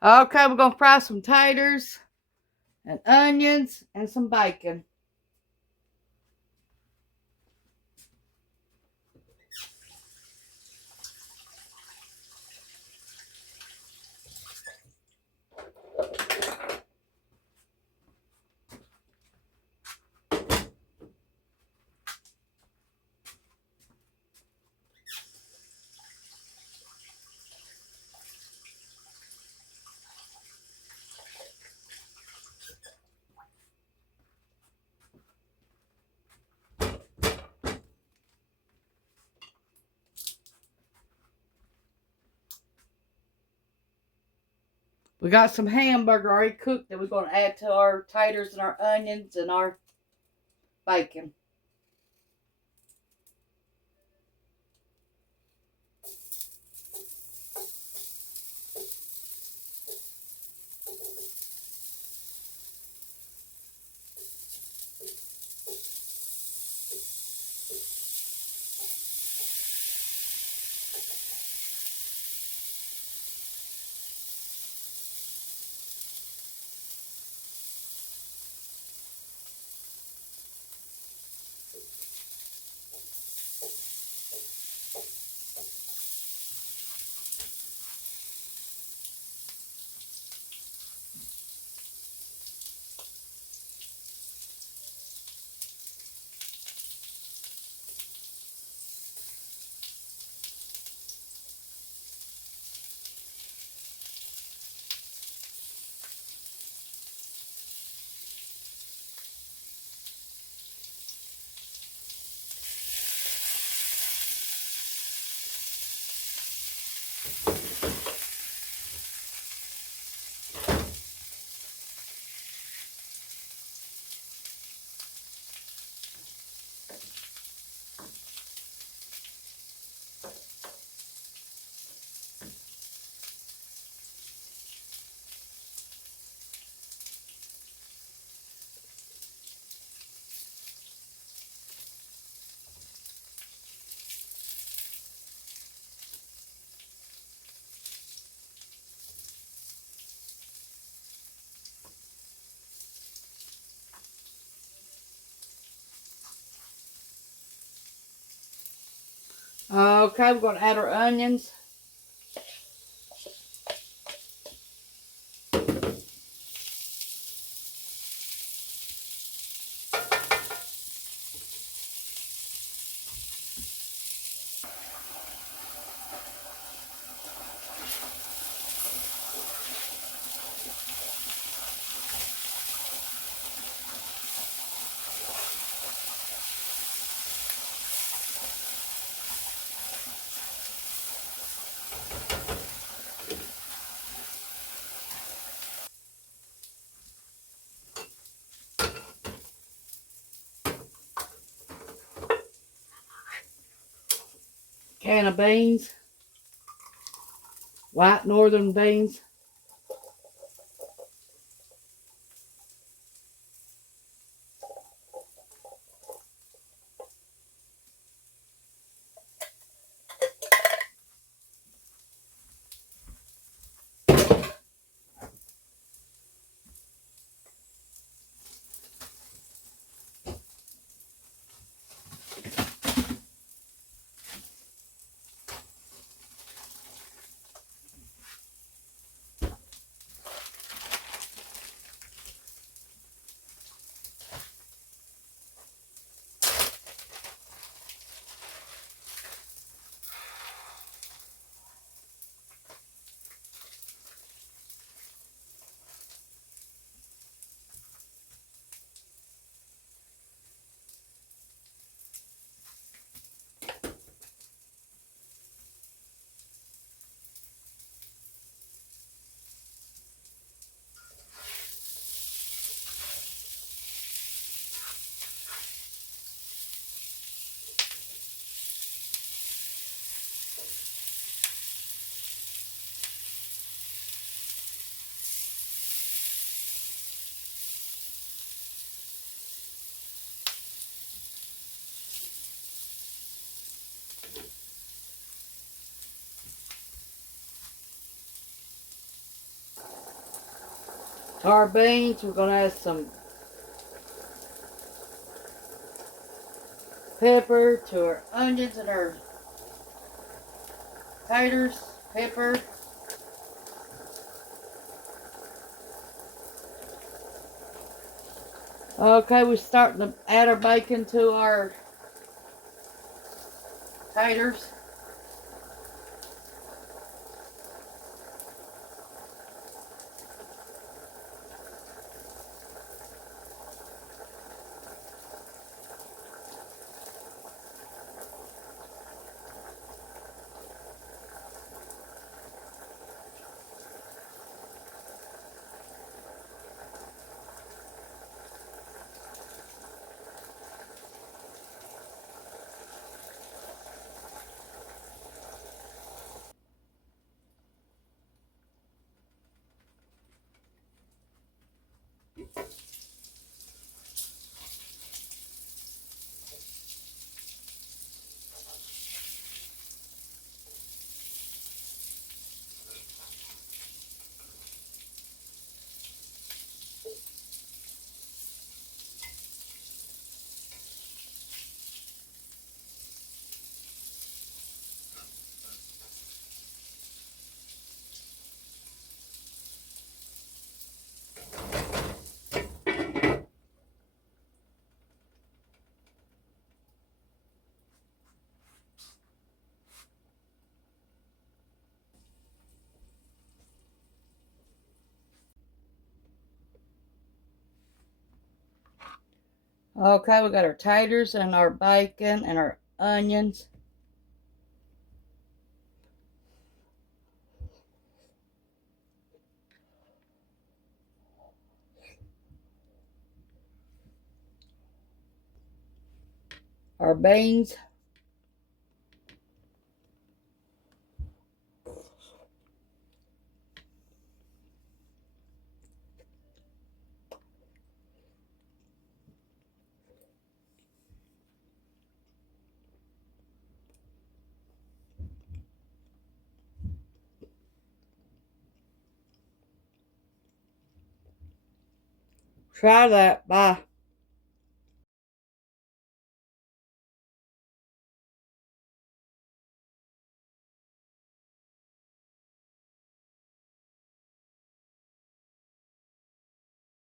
Okay, we're going to fry some taters and onions and some bacon. We got some hamburger already cooked that we're going to add to our taters and our onions and our bacon. Okay, we're going to add our onions. Can of beans. White northern beans. To our beans, we're going to add some pepper. To our onions and our taters, pepper. Okay, we're starting to add our bacon to our taters. Okay, we got our taters and our bacon and our onions. Our beans. Try that. Bye.